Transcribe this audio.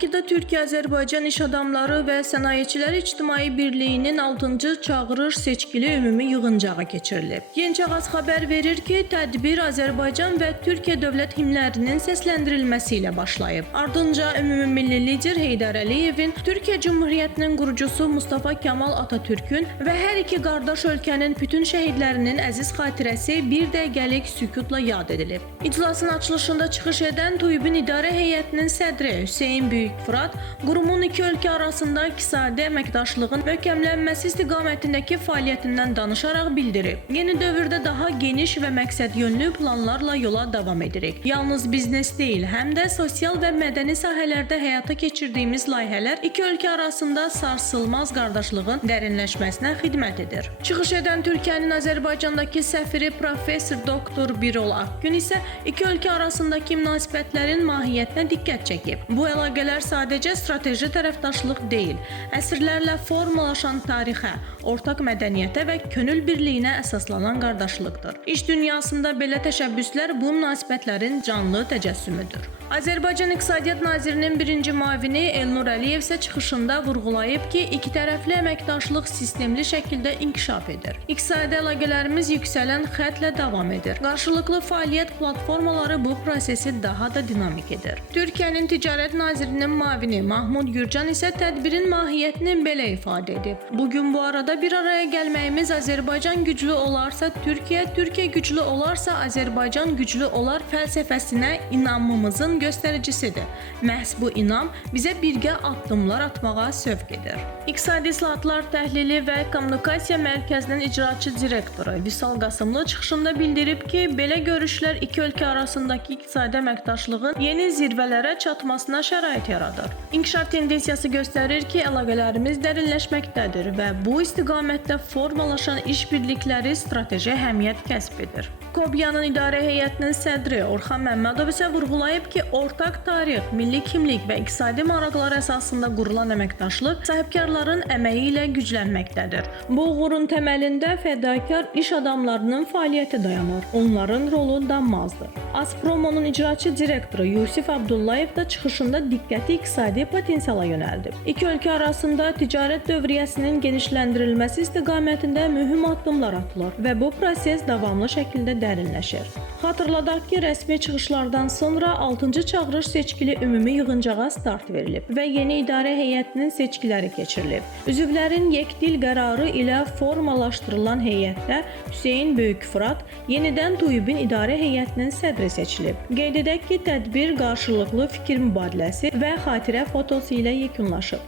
Bakıda Türkiyə-Azərbaycan İş Adamları və Sənayeçilər İctimai Birliyinin 6-cı çağırış seçkili ümumi yığıncağı keçirilib. Yenicəğaz xəbər verir ki, tədbir Azərbaycan və Türkiyə dövlət himnlərinin səsləndirilməsi ilə başlayıb. Ardınca ümummilli lider Heydər Əliyevin, Türkiyə Cümhuriyyətinin qurucusu Mustafa Kemal Atatürkün və hər iki qardaş ölkənin bütün şəhidlərinin əziz xatirəsi bir dəqiqəlik sükutla yad edilib. İclasın açılışında çıxış edən TÜİBin İdarə Heyətinin sədri Hüseyn Böyükfırat, qurumun iki ölkə arasında iqtisadi əməkdaşlığın möhkəmlənməsi istiqamətindəki fəaliyyətindən danışaraq bildirib. Yeni dövrdə daha geniş və məqsədyönlü planlarla yola davam edirik. Yalnız biznes deyil, həm də sosial və mədəni sahələrdə həyata keçirdiyimiz layihələr iki ölkə arasında sarsılmaz qardaşlığın dərinləşməsinə xidmət edir. Çıxış edən Türkiyənin Azərbaycandakı səfiri Professor Doktor Birol Akgün isə iki ölkə arasındakı münasibətlərin mahiyyətinə diqqət çəkib. Bu əlaqələr sadəcə strateji tərəfdaşlıq deyil, əsrlərlə formalaşan tarixə, ortaq mədəniyyətə və könül birliyinə əsaslanan qardaşlıqdır. İş dünyasında belə təşəbbüslər bu münasibətlərin canlı təcəssümüdür. Azərbaycan İqtisadiyyat Nazirinin birinci müavini Elnur Əliyev isə çıxışında vurğulayıb ki, iki tərəfli əməkdaşlıq sistemli şəkildə inkişaf edir. İqtisadi əlaqələrimiz yüksələn xəttlə davam edir. Qarşılıqlı fəaliyyət platformaları bu prosesi daha da dinamik edir. Türkiyənin Ticarət Nazirinin müavini Mahmud Gürcan isə tədbirin mahiyyətini belə ifadə edib. Bugün bu arada bir araya gəlməyimiz Azərbaycan güclü olarsa Türkiyə, Türkiyə güclü olarsa Azərbaycan güclü olar fəlsəfəsinə inanmamızın göstəricisidir. Məhz bu inam bizə birgə addımlar atmağa sövq edir. İqtisadi İslahatlar Təhlili və Kommunikasiya Mərkəzinin icraçı direktoru Vüsal Qasımlı çıxışında bildirib ki, belə görüşlər iki ölkə arasındakı iqtisadi əməkdaşlığın yeni zirvələrə çatmasına şərait yaradır. İnkişaf tendensiyası göstərir ki, əlaqələrimiz dərinləşməkdədir və bu istiqamətdə formalaşan işbirlikləri strateji əhəmiyyət kəsb edir. KOBYA'nın İdarə Heyətinin sədri Orxan Məmmədov isə vurğulayıb ki, ortaq tarix, milli kimlik və iqtisadi maraqlar əsasında qurulan əməkdaşlıq sahibkarların əməyi ilə güclənməkdədir. Bu uğurun təməlində fədakar iş adamlarının fəaliyyəti dayanır. Onların rolu danmazdır. Azpromo'nun icraçı direktoru Yusif Abdullayev da çıxışında diqqəti iqtisadi potensiala yönəldib. İki ölkə arasında ticarət dövriyyəsinin genişləndirilməsi istiqamətində mühüm addımlar atılır və bu proses davamlı şəkildə dərinləşir. Xatırladaq ki, rəsmi çıxışlardan sonra 6-cı çağırış seçkili ümumi yığıncağa start verilib və yeni idarə heyətinin seçkiləri keçirilib. Üzvlərin yekdil qərarı ilə formalaşdırılan heyətdə Hüseyn Böyükfırat yenidən TÜİBin İdarə Heyətinin sədri seçilib. Qeyd edək ki, tədbir qarşılıqlı fikir mübadiləsi və xatirə fotosu ilə yekunlaşıb.